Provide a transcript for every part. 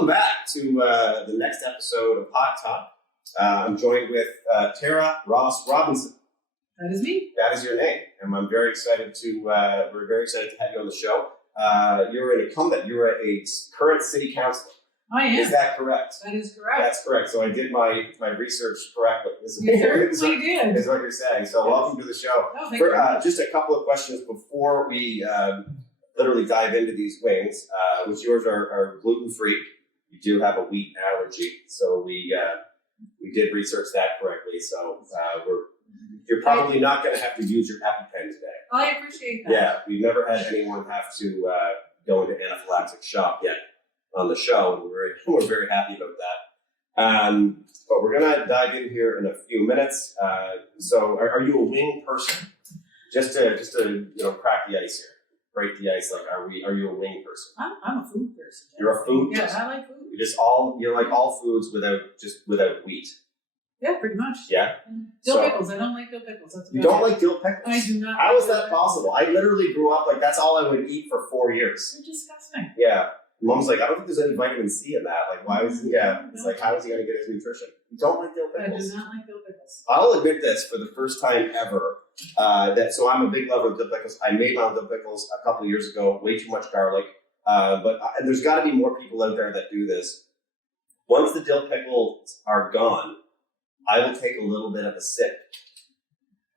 welcome back to the next episode of Hot Top. I'm joined with Tara Ross Robinson. That is me. That is your name, and I'm very excited to. We're very excited to have you on the show. You're an incumbent. You're a current city councilor. I am. Is that correct? That is correct. That's correct. So I did my research correctly. You certainly did. Is what you're saying. So welcome to the show. Oh, thank you. Just a couple of questions before we literally dive into these wings. Which yours are gluten free. You do have a wheat allergy, so we did research that correctly. So you're probably not going to have to use your EpiPen today. I appreciate that. Yeah, we've never had anyone have to go into anaphylactic shock yet on the show, and we're very happy about that. But we're going to dive in here in a few minutes. So, are you a wing person? Just to crack the ice here, break the ice. Like, are you a wing person? I'm a food person. You're a food person. Yeah, I like food. You like all foods without wheat. Yeah, pretty much. Yeah. Dill pickles. I don't like dill pickles. That's You don't like dill pickles? I do not. How is that possible? I literally grew up like that's all I would eat for 4 years. They're disgusting. Yeah. Mom's like, I don't think there's any vitamin C in that. Like, why was he? Yeah. It's like, how is he going to get his nutrition? You don't like dill pickles? I do not like dill pickles. I'll admit this for the first time ever. So I'm a big lover of dill pickles. I made my own dill pickles a couple of years ago. Way too much garlic. But there's got to be more people out there that do this. Once the dill pickles are gone, I will take a little bit of a sip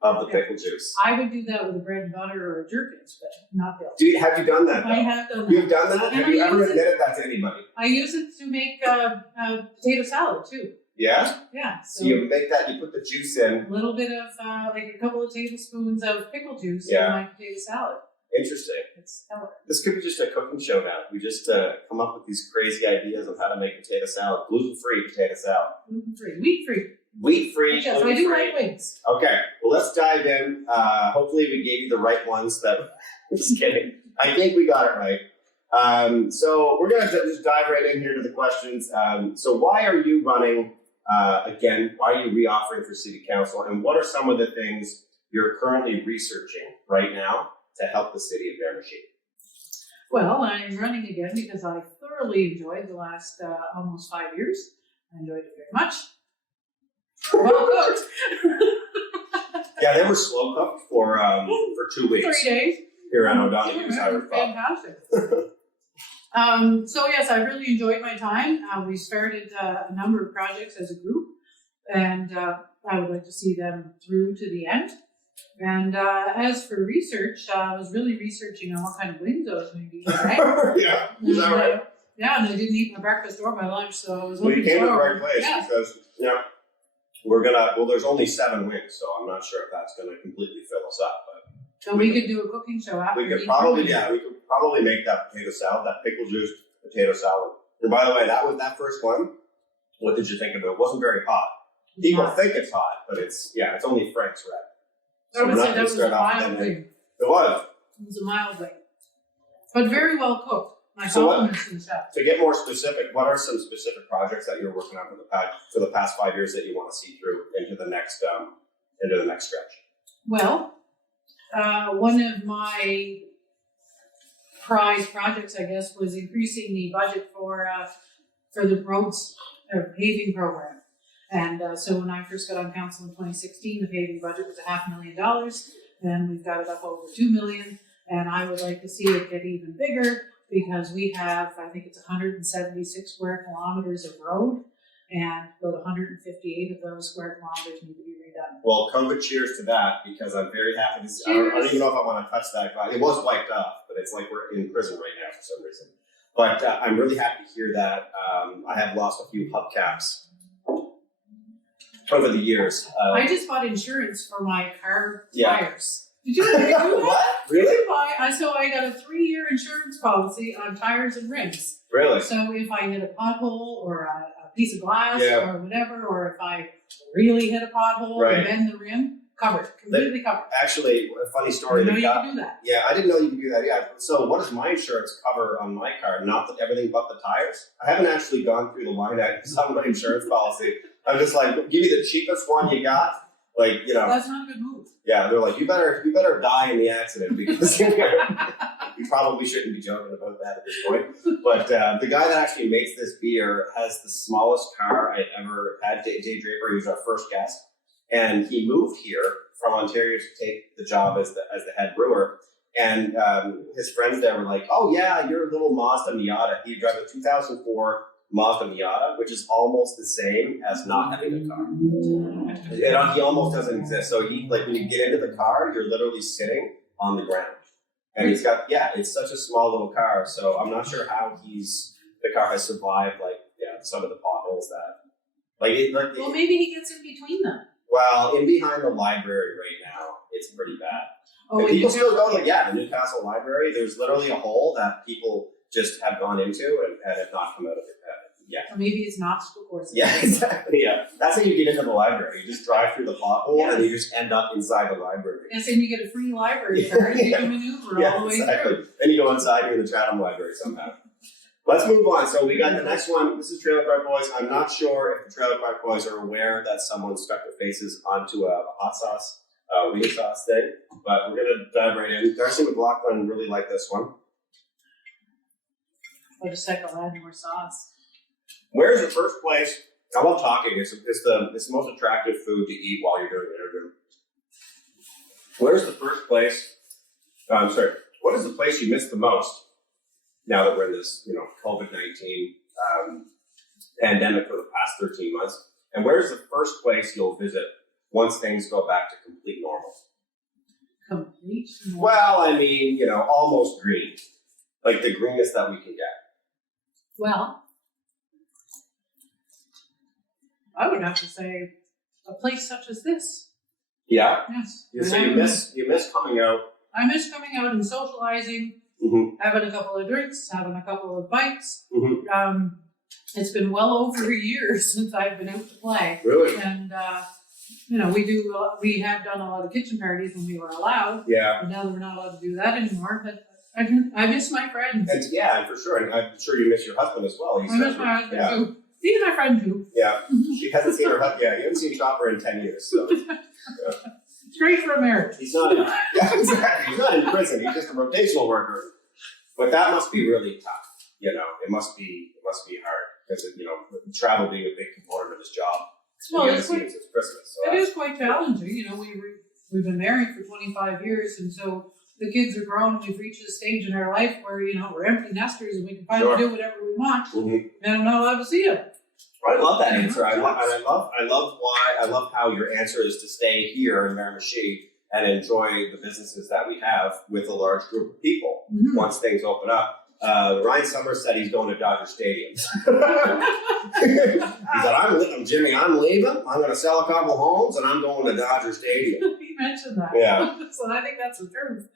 of the pickle juice. I would do that with a bread and butter or a jerkins, but not dill. Have you done that? Though? I have done that. You've done that? And have you ever use admitted that to anybody? I use it to make potato salad too. Yeah? Yeah. So you make that, you put the juice in. A little bit of, like a couple of tablespoons of pickle juice Yeah. in my potato salad. Interesting. It's stellar. This could be just a cooking show now. We just come up with these crazy ideas of how to make potato salad. Gluten-free potato salad. Gluten-free. Wheat-free. Wheat-free, Yes, I do like wings. Okay, well, let's dive in. Hopefully we gave you the right ones. Just kidding. I think we got it right. So we're going to just dive right in here to the questions. So why are you running again? Why are you re-offering for city council? And what are some of the things you're currently researching right now to help the city of Miramichi? Well, I'm running again because I thoroughly enjoyed the last almost 5 years. I enjoyed it very much. Well cooked. Yeah, they were slow cooked for 2 weeks. 3 days. Here at O'Donoghue's, I recall. Fantastic. So yes, I really enjoyed my time. We started a number of projects as a group, and I would like to see them through to the end. And as for research, I was really researching on what kind of wings I was going to eat. Right? Yeah, is that right? Yeah, and I didn't eat my breakfast or my lunch, so I was Well, looking you came to the forward. right place Yeah. because there's only 7 wings, so I'm not sure if that's going to completely fill us up. But So we could do a cooking show after. we could probably make that potato salad, that pickle juice potato salad. And by the way, that first one, what did you think of it? It wasn't very hot. People think it's hot, but it's only Frank's Red. I would we're say not that gonna was a start off mild with wing. It was. It was a mild wing. But very well cooked. My So what- compliments to the chef. To get more specific, what are some specific projects that you're working on for the past 5 years that you want to see through into the next stretch? Well, one of my prize projects, I guess, was increasing the budget for the roads paving program. And so when I first got on council in 2016, the paving budget was $500,000. Then we've got it up over $2 million. And I would like to see it get even bigger because we have, I think it's 176 square kilometers of road, and about 158 of those square kilometers need to be redone. Well, COVID cheers to that because I'm very happy to see. I don't even know if I want to touch that. It was wiped off, but it's like we're in prison right now for some reason. But I'm really happy to hear that. I have lost a few hubcaps over the years. I just bought insurance for my car Yeah. tires. Did you ever do that? What? Really? So I got a 3-year insurance policy on tires and rims. Really? So if I hit a pothole or a piece of glass Yeah. or whatever, or if I really hit a pothole Right. and bend the rim, covered, completely covered. Actually, a funny story. I know they you got- can do that. Yeah, I didn't know you could do that. Yeah. So what does my insurance cover on my car? Not that everything but the tires? I haven't actually gone through the line items on my insurance policy. I'm just like, give me the cheapest one you got. Like, That's not a good move. yeah, they're like, you better die in the accident because We probably shouldn't be joking about that at this point. But the guy that actually makes this beer has the smallest car I ever had. Dave Draper, he was our first guest. And he moved here from Ontario to take the job as the head brewer. And his friends there were like, "Oh yeah, your little Mazda Miata." He drives a 2004 Mazda Miata, which is almost the same as not having a car. He almost doesn't exist. So he, like, when you get into the car, you're literally sitting on the ground. And he's got, it's such a small little car. So I'm not sure how the car has survived, like, some of the potholes that, Well, maybe he gets in between them. well, in behind the library right now, it's pretty bad. Oh, And and people you still go to, the Newcastle Library. There's literally a hole that people just have gone into and have not come out of it. Or maybe it's an obstacle course. Yeah, exactly. Yeah, that's how you get into the library. You just drive through the pothole and you just end up inside the library. And then you get a free library card and you can maneuver all the way through. Then you go inside, you're in the Chatham Library somehow. Let's move on. So we got the next one. This is Trailer Park Boys. I'm not sure if the Trailer Park Boys are aware that someone stuck their faces onto a hot sauce, wing sauce thing, but we're gonna dive right in. Darcy McLaughlin really liked this one. But a second, I'll add more sauce. Where's the first place? I love talking. It's the most attractive food to eat while you're doing an interview. Where's the first place? What is the place you miss the most now that we're in this, COVID-19 pandemic for the past 13 months? And where's the first place you'll visit once things go back to complete normal? Complete normal? Well, I mean, almost green, like the greenest that we can get. Well, I would have to say a place such as this. Yeah. Yes. So you miss coming out. I miss coming out and socializing, having a couple of drinks, having a couple of bites. It's been well over a year since I've been out to play. Really? And we have done a lot of kitchen parties when we were allowed. Yeah. But now that we're not allowed to do that anymore. But I miss my friends. And for sure. And I'm sure you miss your husband as well. I miss my husband too. He's my friend too. Yeah. She hasn't seen her husband. Yeah, you haven't seen Chopper in 10 years. So. It's great for a marriage. He's not exactly. He's not in prison. He's just a rotational worker. But that must be really tough. It must be hard because travel being a big component of his job. Well, it's Christmas. So it is quite challenging. We've been married for 25 years, and so the kids are grown. We've reached a stage in our life where we're empty nesters and we can finally do whatever we want. And I'm not allowed to see them. I love that answer. I love how your answer is to stay here in Miramichi and enjoy the businesses that we have with a large group of people once things open up. Ryan Summers said he's going to Dodger Stadium. He said, I'm Jimmy, I'm leaving. I'm going to sell a couple homes and I'm going to Dodger Stadium. He mentioned that. Yeah. So I think that's the truth.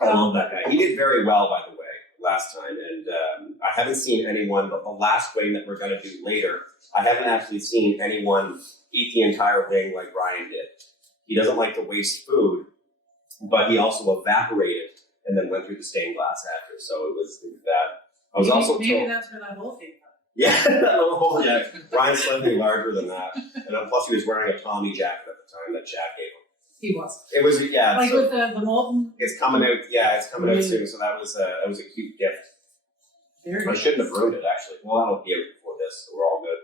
I love that guy. He did very well, by the way, last time. And I haven't seen anyone, but the last wing that we're going to do later, I haven't actually seen anyone eat the entire wing like Ryan did. He doesn't like to waste food, but he also evaporated and then went through the stained glass after. So it was that. I was also maybe told. that's where that whole thing comes. Yeah, Ryan's slightly larger than that. And then plus he was wearing a Tommy jacket at the time that Chad gave him. He was. It was, Like so with the molten. it's coming out, it's coming out soon. So that was a cute gift. I shouldn't have ruined it, actually. Well, that'll be out before this, so we're all good.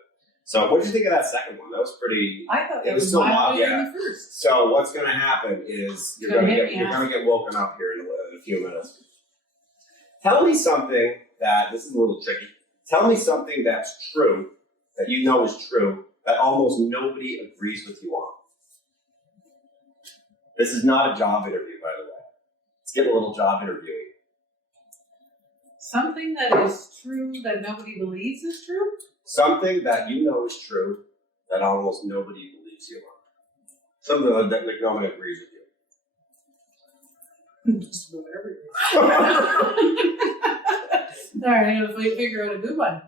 So what did you think of that second one? That was pretty. I thought it was was so mild mild, yeah. the first. So what's going to happen is you're going to get woken up here in a few minutes. Tell me something that this is a little tricky. Tell me something that's true that you know is true that almost nobody agrees with you on. This is not a job interview, by the way. Let's get a little job interviewing. Something that is true that nobody believes is true? Something that you know is true that almost nobody believes you on. Something that no one agrees with you. Just about everything. All right, I'm going to figure out a good one.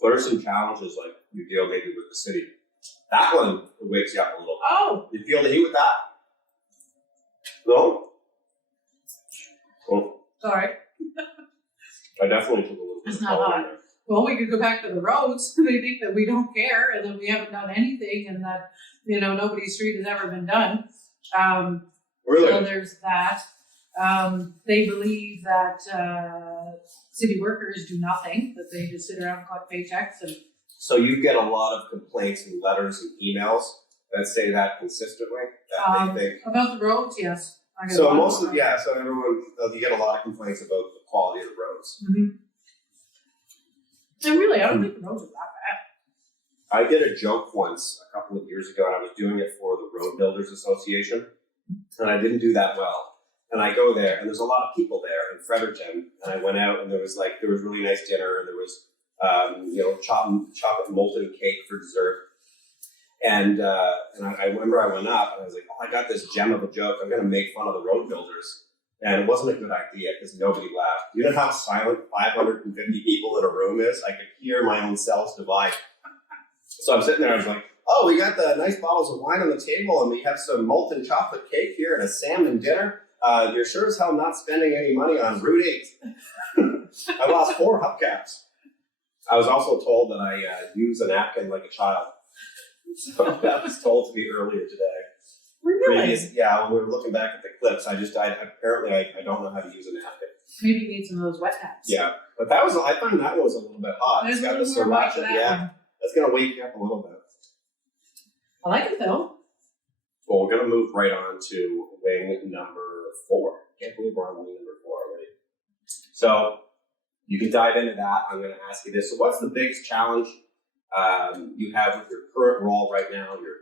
What are some challenges like you deal maybe with the city? That one wakes you up a little. Oh. You feel the heat with that? No? Cool. Sorry. I definitely took a little bit It's of not cold in hot. there. Well, we could go back to the roads. They think that we don't care and that we haven't done anything and that, nobody's street has ever been done. Really? So there's that. They believe that city workers do nothing, that they just sit around and collect paychecks. And So you get a lot of complaints and letters and emails that say that consistently, that they think. about the roads, yes. I get a So lot most of, them. yeah, so everyone, you get a lot of complaints about the quality of the roads. Mhm. And really, I don't think the roads are that bad. I did a joke once a couple of years ago, and I was doing it for the Road Builders Association, and I didn't do that well. And I go there, and there's a lot of people there in Fredericton, and I went out, and there was really nice dinner, and there was chocolate molten cake for dessert. And I remember I went up, and I was like, oh, I got this gem of a joke. I'm going to make fun of the road builders. And it wasn't a good idea because nobody laughed. You know how silent 550 people in a room is? I could hear my own cells divide. So I'm sitting there, I was like, oh, we got the nice bottles of wine on the table, and we have some molten chocolate cake here and a salmon dinner. You're sure as hell not spending any money on Route 8. I lost 4 hubcaps. I was also told that I use a napkin like a child. So that was told to me earlier today. Really? Yeah, when we were looking back at the clips, I don't know how to use a napkin. Maybe you need some of those wet pads. Yeah, but I found that one was a little bit hot. There's It's a got the little more bite to sriracha. that Yeah, one. that's gonna wake you up a little bit. I like it though. Well, we're gonna move right on to wing number 4. Can't believe we're on wing number 4 already. So you can dive into that. I'm gonna ask you this. So what's the biggest challenge you have with your current role right now, your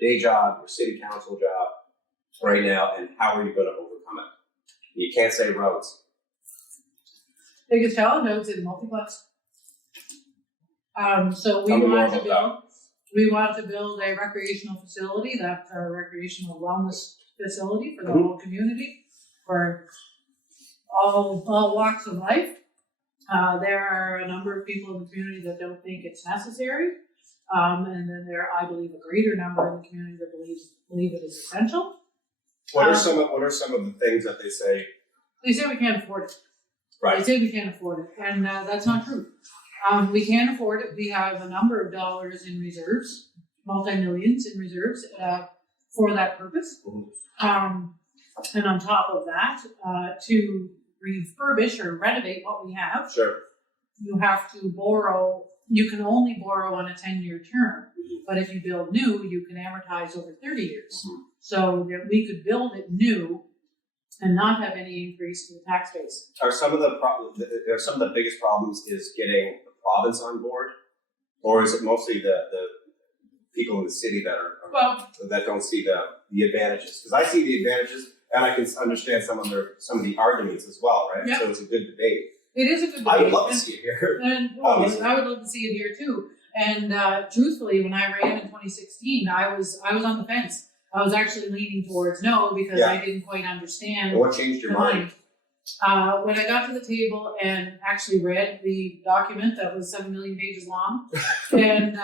day job, your city council job right now, and how are you going to overcome it? You can't say roads. Biggest challenge, I would say the multiplex. So Tell me more about that. we want to build a recreational facility, that's a recreational wellness facility for the Mhm. whole community, for all walks of life. There are a number of people in the community that don't think it's necessary. And then there are, I believe, a greater number in the community that believe it is essential. What are some of the things that they say? They say we can't afford it. Right. They say we can't afford it, and that's not true. We can afford it. We have a number of dollars in reserves, multi-millions in reserves for that purpose. Mhm. And on top of that, to refurbish or renovate what we have, Sure. you have to borrow. You can only borrow on a 10-year term, but if you build new, you can amortize over 30 years. Mhm. So that we could build it new and not have any increase to the tax base. Are some of the biggest problems is getting the province on board, or is it mostly the people in the city that don't see the advantages? Because I see the advantages, and I can understand some of the arguments as well, right? Yep. So it's a good debate. It is a good debate. I would love to see it here. And Obviously. I would love to see it here too. And truthfully, when I ran in 2016, I was on the fence. I was actually leaning towards no because Yeah. I didn't quite understand And what changed your the mind? money. When I got to the table and actually read the document that was 7 million pages long, and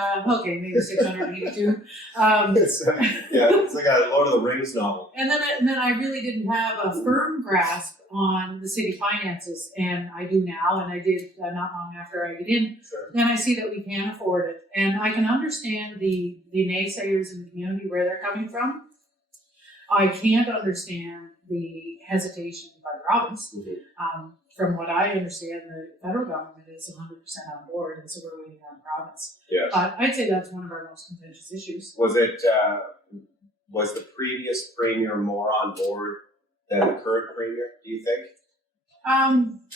maybe 682. It's like a Lord of the Rings novel. And then I really didn't have a firm grasp on the city finances, and I do now, and I did not long after I get in. Sure. Then I see that we can afford it, and I can understand the naysayers in the community where they're coming from. I can't understand the hesitation by the province. Mm-hmm. From what I understand, the federal government is 100% on board, and so we're waiting on the province. Yes. I'd say that's one of our most contentious issues. Was was the previous premier more on board than the current premier, do you think?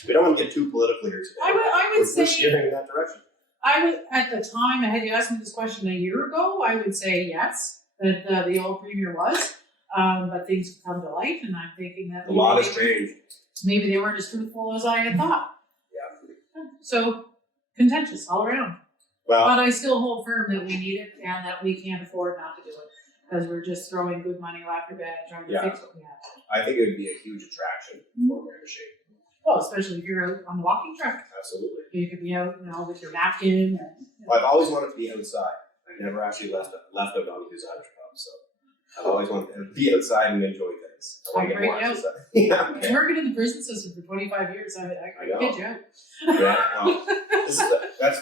We don't want to get too political here today. I would We're say steering in that direction. I would, at the time, had you asked me this question a year ago, I would say yes, that the old premier was. But things have come to light, and I'm thinking that A lot has changed. maybe they weren't as truthful as I had thought. Yeah. So contentious all around. Well, But I still hold firm that we need it and that we can't afford not to do it because we're just throwing good money after bad trying to Yeah. fix what we have. I think it would be a huge attraction for Miramichi. Well, especially if you're out on the walking track. Absolutely. You could be out, with your napkin. Well, I've always wanted to be outside. I never actually left out on Hughes Irish Pub, so I've always wanted to be outside and enjoy things. I want to get more Break out. exercise. Yeah, I've okay. been working in the prison system for 25 years. I know. get you out. Yeah, well,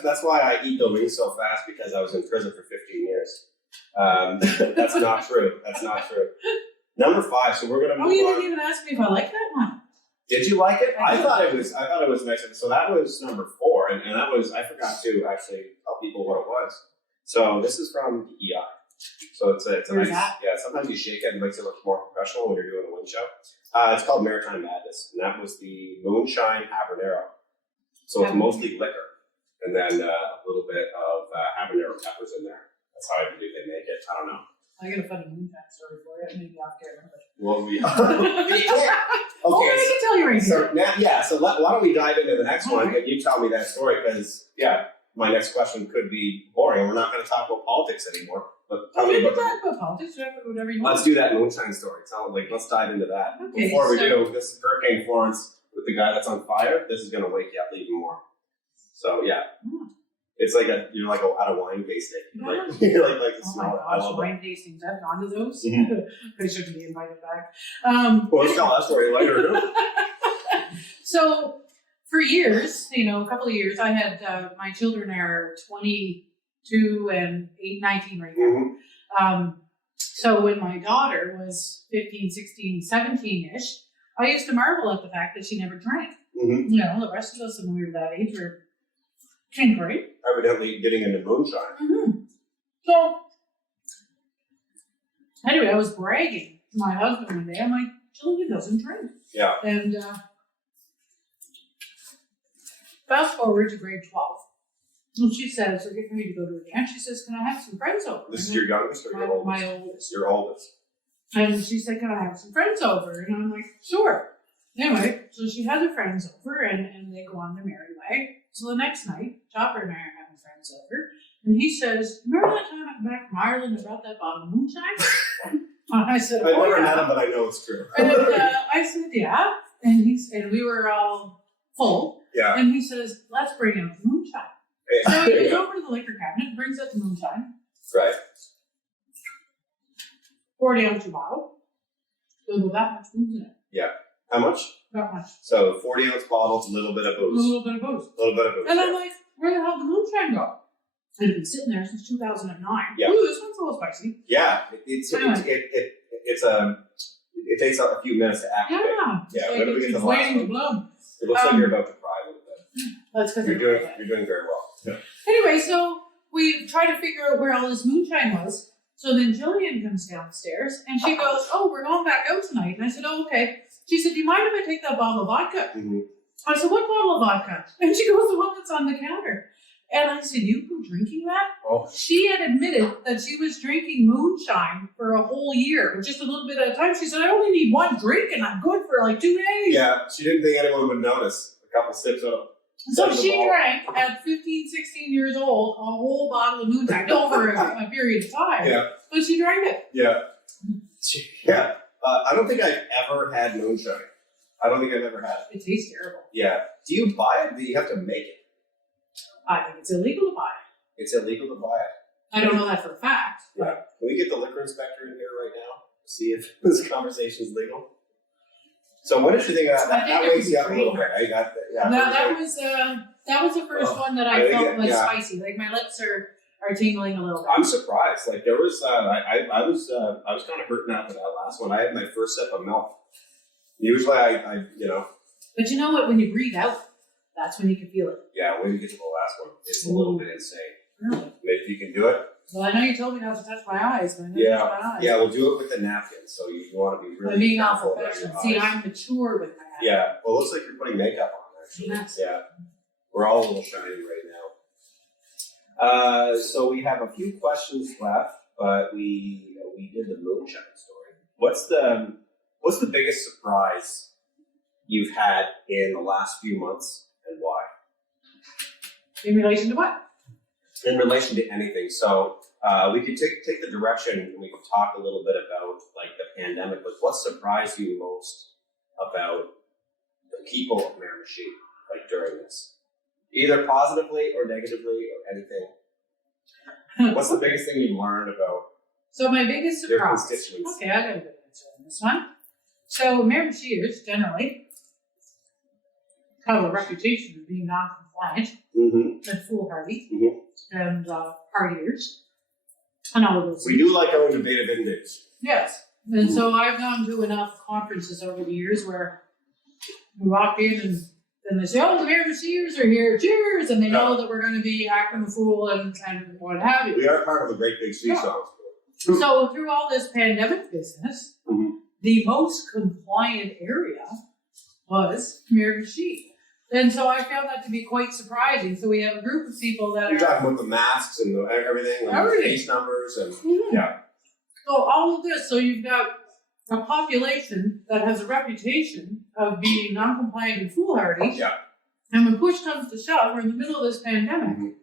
that's why I eat the wings so fast, because I was in prison for 15 years. That's not true. That's not true. Number 5. So we're gonna move Oh, you on. didn't even ask me if I like that one. Did you like it? I I did. thought it was nice. So that was number 4, and that was, I forgot to actually tell people what it was. So this is from EI. So it's a Where's nice, that? yeah, sometimes you shake it and it makes it look more professional when you're doing a wind show. It's called Maritime Madness, and that was the Moonshine Habanero. So it's mostly liquor, and then a little bit of habanero peppers in there. That's how I believe they make it. I don't know. I got a funny moonshine story for you. Maybe off camera. Well, we Oh, I okay. can tell you right here. So now, why don't we dive into the next one and you tell me that story, because my next question could be boring. We're not going to talk about politics anymore. But tell We me can about talk about politics, whatever you want. let's do that moonshine story. Let's dive into that. Okay, Before we so- do, this is Hurricane Florence with the guy that's on fire. This is going to wake you up even more. So yeah, it's like you're like at a wine tasting. Like you're like the Oh my smell. I gosh, love wine tastings. I've gone to those. Mhm. I shouldn't be invited back. Well, let's tell that story later. So for years, a couple of years, I had my children are 22 and 19 right now. Mhm. So when my daughter was 15, 16, 17-ish, I used to marvel at the fact that she never drank. Mhm. The rest of us when we were that age were tinkering. Evidently getting into moonshine. So anyway, I was bragging to my husband one day. I'm like, Julia doesn't drink. Yeah. And fast forward to grade 12. And she says, we're getting ready to go to a dance. She says, can I have some friends over? This is your youngest or your oldest? My oldest. Your oldest. And she said, can I have some friends over? And I'm like, sure. Anyway, so she has her friends over and they go on their merry way. So the next night, Chopper and I are having friends over. And he says, remember that time I came back from Ireland and brought that bottle of moonshine? And I said, I've oh, never yeah. met him, but I know it's true. And I said, yeah. And he said, we were all full. Yeah. And he says, let's bring out the moonshine. So he goes over to the liquor cabinet, brings out the moonshine, Right. poured out your bottle. There's that much booze in it. How much? Not much. So 40-ounce bottles, a little bit of A booze. little bit of booze. A little bit of booze. And I'm like, where the hell did the moonshine go? It had been sitting there since 2009. Yeah. Ooh, this one's a little spicy. Yeah. It takes a few minutes to activate. Yeah. Yeah, It's when do we like get it's the last waiting to one? bloom. It looks like you're about to cry a little bit. That's because You're doing very well. Yeah. Anyway, so we try to figure out where all this moonshine was. So then Jillian comes downstairs and she goes, oh, we're going back out tonight. And I said, oh, okay. She said, do you mind if I take that bottle of vodka? Mm-hmm. I said, what bottle of vodka? And she goes, the one that's on the counter. And I said, you've been drinking that? Oh. She had admitted that she was drinking moonshine for a whole year, with just a little bit at a time. She said, I only need one drink and I'm good for like 2 days. Yeah, she didn't think anyone would notice. A couple sips of So the she ball. drank at 15, 16 years old a whole bottle of moonshine over a period of time. Yeah. But she drank it. Yeah. Yeah. I don't think I've ever had moonshine. I don't think I've ever had it. It tastes terrible. Yeah. Do you buy it? Do you have to make it? I think it's illegal to buy it. It's illegal to buy it. I don't know that for a fact. Yeah. Can we get the liquor inspector in here right now? See if this conversation is legal? So what did you think of that? I That, think that it wakes was you up a great. little bit. I got that. Yeah. That was the first Oh, one that I I think felt it- was yeah. spicy. Like my lips are tingling a little bit. I'm surprised. Like there was, I was kind of hurting after that last one. I had my first sip of milk. Usually, I But you know what? When you breathe out, that's when you can feel it. yeah. When you get to the last one, it's a little bit insane. Really? Maybe if you can do it. Well, I know you told me not to touch my eyes, but I never Yeah. touched my eyes. Yeah, we'll do it with the napkin. So you want to be really I'm being all careful about professional. your See, eyes. I'm mature with my eyes. Yeah. Well, it looks like you're putting makeup on actually. Yes. Yeah. We're all a little shiny right now. So we have a few questions left, but we did the moonshine story. What's the biggest surprise you've had in the last few months, and why? In relation to what? In relation to anything. So we could take the direction and we could talk a little bit about like the pandemic. But what surprised you most about the people of Miramichi, like during this? Either positively or negatively or anything. What's the biggest thing you learned about So my biggest your surprise. constituents? Okay, I got a good answer on this one. So Miramichiers generally have a reputation of being non-compliant Mm-hmm. and foolhardy Mhm. and partiers and all of those We things. do like our own debate of vintage. Yes. And so I've gone to enough conferences over the years where We walk in and they say, "Oh, the Miramichiers are here, cheers!" And they know that we're going to be acting the fool and what have you. We are part of a great big street song. So through all this pandemic business, the most compliant area was Miramichi. And so I found that to be quite surprising. So we have a group of people that You're are talking about the masks and everything, and the case numbers, and yeah. So all of this, so you've got a population that has a reputation of being non-compliant and foolhardy. Yeah. And when push comes to shove, we're in the middle of this pandemic.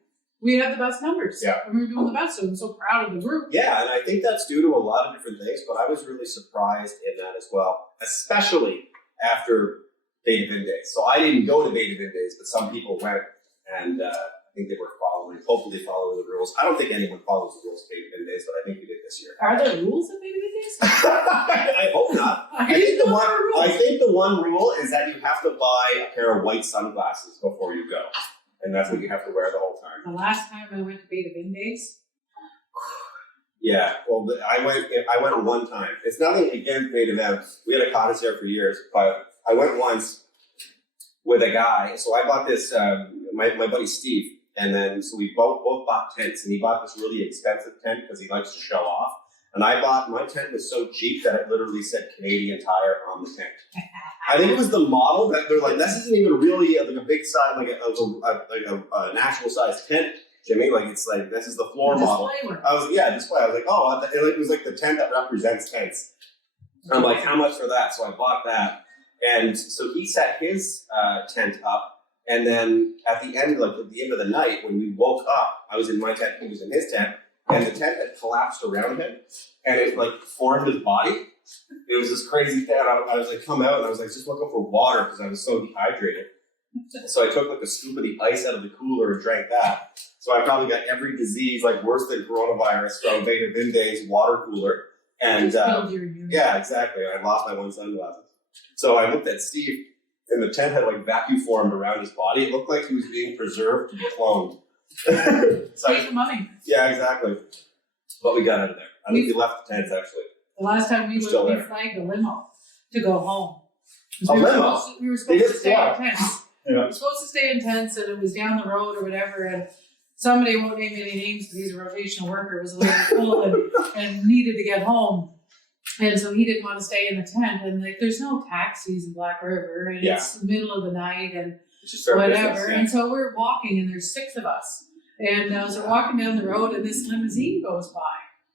We had the best numbers. Yeah. And we were doing the best. So I'm so proud of the group. Yeah, and I think that's due to a lot of different things, but I was really surprised in that as well, especially after Beta Vin Days. So I didn't go to Beta Vin Days, but some people went, and I think they were hopefully following the rules. I don't think anyone follows the rules of Beta Vin Days, but I think we did this year. Are there rules at Beta Vin Days? I hope not. I think the one rule is that you have to buy a pair of white sunglasses before you go, and that's what you have to wear the whole time. The last time I went to Beta Vin Days. Yeah, well, I went one time. It's nothing against Beta Vin. We had a cottage there for years, but I went once with a guy. So I bought this, my buddy Steve, and then so we both bought tents, and he bought this really expensive tent because he likes to show off. And my tent was so cheap that it literally said Canadian Tire on the tent. I think it was the model that they're like, this isn't even really like a big size, like a national size tent, Jimmy. Like it's like this is the floor model. Display. I was like, oh, it was like the tent that represents tents. I'm like, how much for that? So I bought that, and so he set his tent up, and then at the end of the night when we woke up, I was in my tent, he was in his tent. And the tent had collapsed around him, and it like formed his body. It was this crazy thing. I was like, come out, and I was like, just looking for water because I was so dehydrated. So I took like a scoop of the ice out of the cooler and drank that. So I probably got every disease like worse than coronavirus from Beta Vin Days water cooler. And yeah, exactly. I lost my one sunglasses. So I looked at Steve, and the tent had like vacuum formed around his body. It looked like he was being preserved to be cloned. Take the money. Yeah, exactly. But we got out of there. I think we left the tents actually. The last time we flagged a limo to go home. A limo? We were supposed to stay in tents. Yeah. We were supposed to stay in tents, and it was down the road or whatever, and somebody won't name any names because he's a rotational worker, was a little full and needed to get home. And so he didn't want to stay in the tent, and like there's no taxis in Black River, and it's the middle of the night and whatever. Business, yeah. And so we're walking, and there's 6 of us. And so we're walking down the road, and this limousine goes by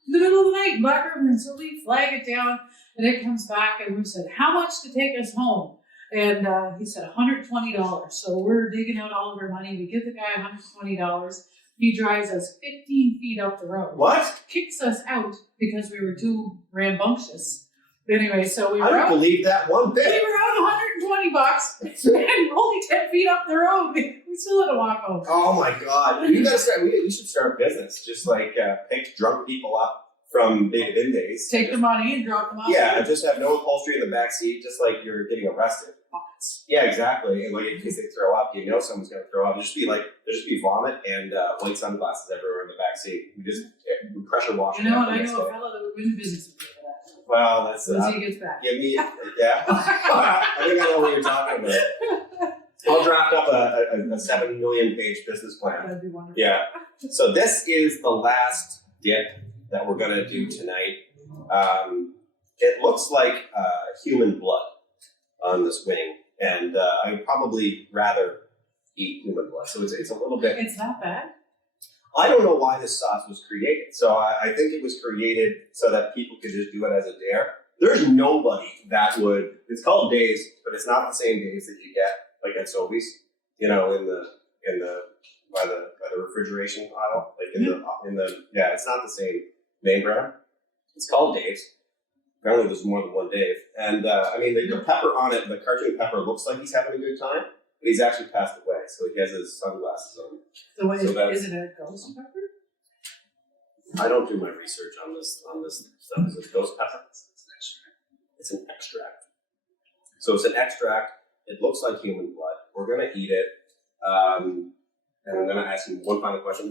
in the middle of the night in Black River. And so we flag it down, and it comes back, and we said, "How much to take us home?" And he said $120. So we're digging out all of our money. We give the guy $120. He drives us 15 feet up the road. What? Kicks us out because we were too rambunctious. Anyway, so we were I don't out. believe that one We bit. were out $120 and only 10 feet up the road. We still had to walk home. Oh my God! You gotta start. We should start a business. Just like pick drunk people up from Beta Vin Days. Take the money and drop them off. Yeah, just have no upholstery in the back seat, just like you're getting arrested. Buckets. Yeah, exactly. And like in case they throw up, you know someone's gonna throw up. There'll just be vomit and white sunglasses everywhere in the back seat. We just pressure wash. You know what? I know a fellow that would win business with that. Well, that's Once he gets back. give me yeah. I think I know what you're talking about. I'll draft up a 7 million page business plan. That'd be wonderful. Yeah. So this is the last dip that we're gonna do tonight. It looks like human blood on this wing, and I'd probably rather eat human blood. So it's a little bit. It's not bad. I don't know why this sauce was created. So I think it was created so that people could just do it as a dare. There's nobody that would. It's called Days, but it's not the same Days that you get like at Sobeys. You know, by the refrigeration aisle, like in the yeah. It's not the same name brand. It's called Dave's. Apparently, there's more than one Dave. And I mean, the pepper on it, the cartoon pepper looks like he's having a good time, but he's actually passed away, so he has his sunglasses on. So what, So is it a ghost pepper? I don't do my research on this stuff. Is it ghost pepper? It's an extract. So it's an extract. It looks like human blood. We're gonna eat it. And I'm gonna ask you one final question.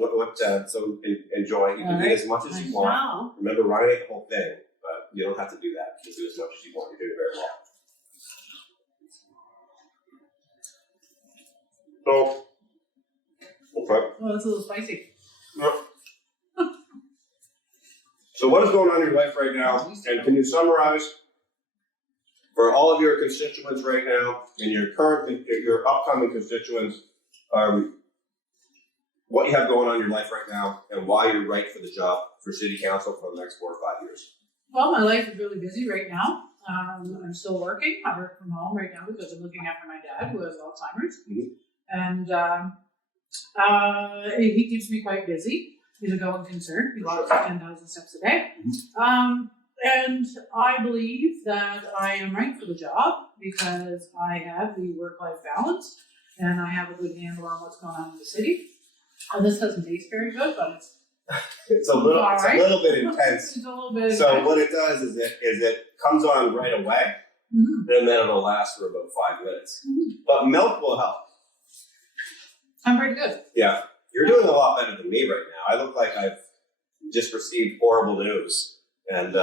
So enjoy. You can eat as much as you want. Wow. Remember, Ryan ate the whole thing, but you don't have to do that. You can do as much as you want. You're doing very well. So, okay. Well, that's a little spicy. So what is going on in your life right now? And can you summarize for all of your constituents right now and your upcoming constituents, what you have going on in your life right now and why you're right for the job for city council for the next 4 or 5 years? Well, my life is really busy right now. I'm still working. I work from home right now because I'm looking after my dad who has Alzheimer's. Mhm. And he keeps me quite busy. He's a going concern. He walks 10,000 steps a day. And I believe that I am right for the job because I have the work-life balance and I have a good handle on what's going on in the city. This doesn't taste very good, but It's a little Alright. bit intense. it's a little bit. So what it does is it comes on right away, Mhm. and then it'll last for about 5 minutes. But milk will help. I'm pretty good. Yeah, you're doing a lot better than me right now. I look like I've just received horrible news, and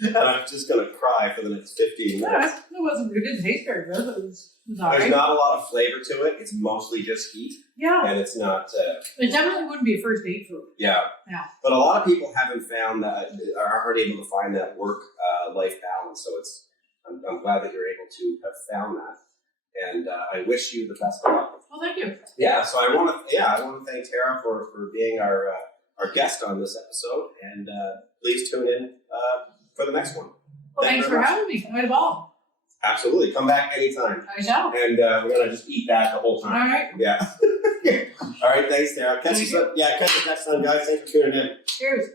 and I'm just gonna cry for the next 15 minutes. Yeah, it wasn't. It didn't taste very good, but it was There's alright. not a lot of flavor to it. It's mostly just heat, Yeah, and it's not. it definitely wouldn't be a first date food. Yeah. Yeah. But a lot of people haven't found that, aren't able to find that work-life balance. So I'm glad that you're able to have found that, and I wish you the best of luck. Well, thank you. Yeah. So I want to thank Tara for being our guest on this episode, and please tune in for the next one. Well, Thank you thanks very for much. having me. I had a ball. Absolutely, come back anytime, I shall. and we're gonna just eat that the whole All time. right. Yeah. All right. Thanks, Tara. Catch us next time, guys. Thanks for tuning in. Cheers.